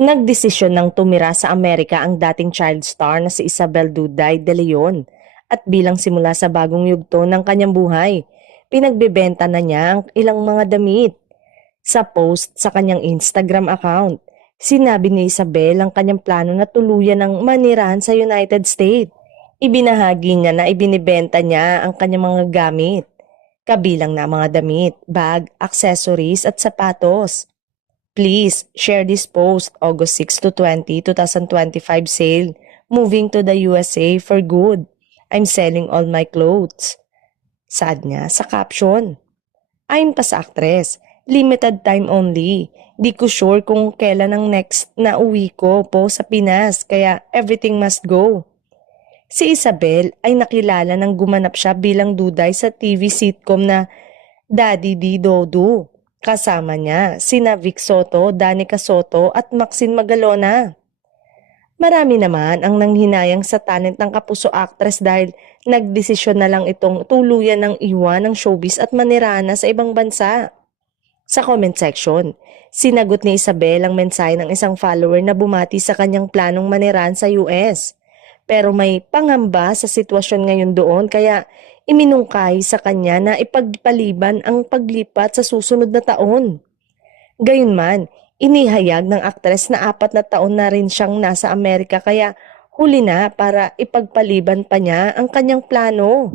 Nagdesisyon ng tumira sa Amerika ang dating child star na si Isabel Duday de Leon at bilang simula sa bagong yugto ng kanyang buhay, pinagbebenta na niya ang ilang mga damit. Sa post sa kanyang Instagram account, sinabi ni Isabel ang kanyang plano na tuluyan ng manirahan sa United States. Ibinahagi niya na ibinibenta niya ang kanyang mga gamit, kabilang na mga damit, bag, accessories at sapatos. Please share this post August 6 to 20, 2025 sale. Moving to the USA for good. I'm selling all my clothes. Saad niya sa caption. Ayon pa sa aktres, limited time only. Di ko sure kung kailan ang next na uwi ko po sa Pinas kaya everything must go. Si Isabel ay nakilala nang gumanap siya bilang duday sa TV sitcom na Daddy Di Dodo. Kasama niya sina Vic Soto, Danica Soto at Maxine Magalona. Marami naman ang nanghinayang sa talent ng kapuso actress dahil nagdesisyon na lang itong tuluyan ng iwan ng showbiz at manirana sa ibang bansa. Sa comment section, sinagot ni Isabel ang mensahe ng isang follower na bumati sa kanyang planong maniran sa US. Pero may pangamba sa sitwasyon ngayon doon kaya iminungkahi sa kanya na ipagpaliban ang paglipat sa susunod na taon. Gayunman, inihayag ng aktres na 4 na taon na rin siyang nasa Amerika kaya huli na para ipagpaliban pa niya ang kanyang plano.